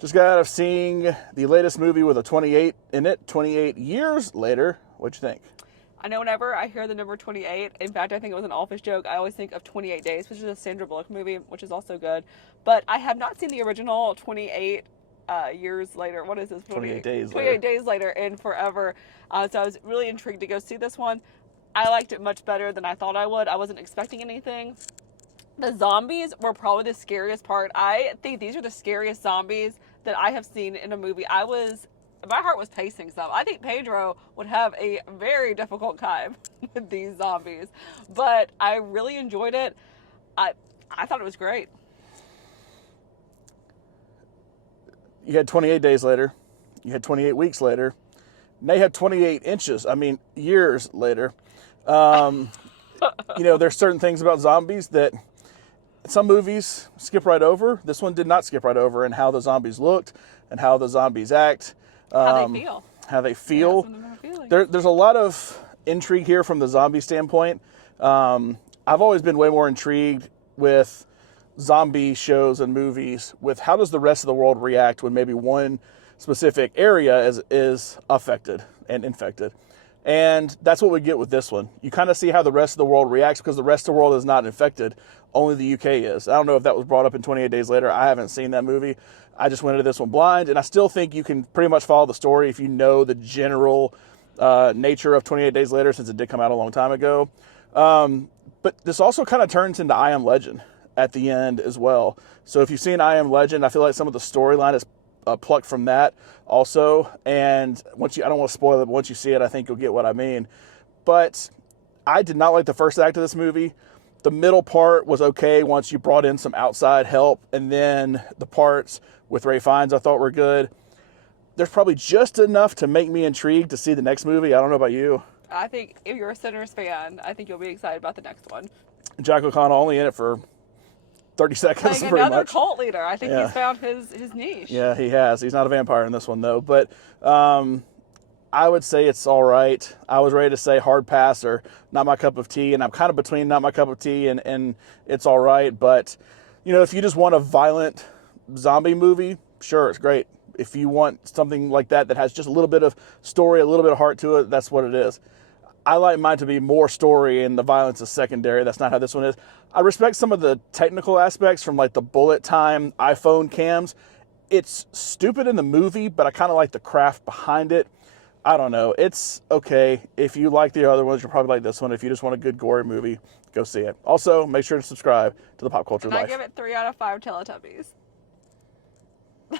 Just got out of seeing the latest movie with a 28 in it, 28 years later. What'd you think? I know whenever I hear the number 28, in fact, I think it was an Office joke, I always think of 28 Days, which is a Sandra Bullock movie, which is also good. But I have not seen the original 28 years later. What is this? 28 days 28 later. days later in forever. So I was really intrigued to go see this one. I liked it much better than I thought I would. I wasn't expecting anything. The zombies were probably the scariest part. I think these are the scariest zombies that I have seen in a movie. My heart was pacing some. I think Pedro would have a very difficult time with these zombies, but I really enjoyed it. I thought it was great. You had 28 days later. You had 28 weeks later. Now you have 28 inches. I mean, years later. There's certain things about zombies that some movies skip right over. This one did not skip right over, and how the zombies looked and how the zombies act. How they feel. How they feel. Yeah, There's a lot of intrigue here from the zombie standpoint. I've always been way more intrigued with zombie shows and movies with how does the rest of the world react when maybe one specific area is affected and infected. And that's what we get with this one. You kind of see how the rest of the world reacts because the rest of the world is not infected. Only the UK is. I don't know if that was brought up in 28 Days Later. I haven't seen that movie. I just went into this one blind, and I still think you can pretty much follow the story if you know the general nature of 28 Days Later, since it did come out a long time ago. But this also kind of turns into I Am Legend at the end as well. So if you've seen I Am Legend, I feel like some of the storyline is plucked from that also. And I don't want to spoil it, but once you see it, I think you'll get what I mean. But I did not like the first act of this movie. The middle part was okay once you brought in some outside help, and then the parts with Ralph Fiennes I thought were good. There's probably just enough to make me intrigued to see the next movie. I don't know about you. I think if you're a Sinners fan, I think you'll be excited about the next one. Jack O'Connell only in it for 30 seconds, Playing pretty another much. cult leader. I think he's found his niche. Yeah, he has. He's not a vampire in this one, though. But I would say it's all right. I was ready to say hard pass or not my cup of tea, and I'm kind of between not my cup of tea and it's all right. But, if you just want a violent zombie movie, sure, it's great. If you want something like that has just a little bit of story, a little bit of heart to it, that's what it is. I like mine to be more story and the violence is secondary. That's not how this one is. I respect some of the technical aspects from like the bullet time iPhone cams. It's stupid in the movie, but I kind of like the craft behind it. I don't know. It's okay. If you like the other ones, you'll probably like this one. If you just want a good gory movie, go see it. Also, make sure to subscribe to the Pop Culture And I Life. give it 3 out of 5 Teletubbies.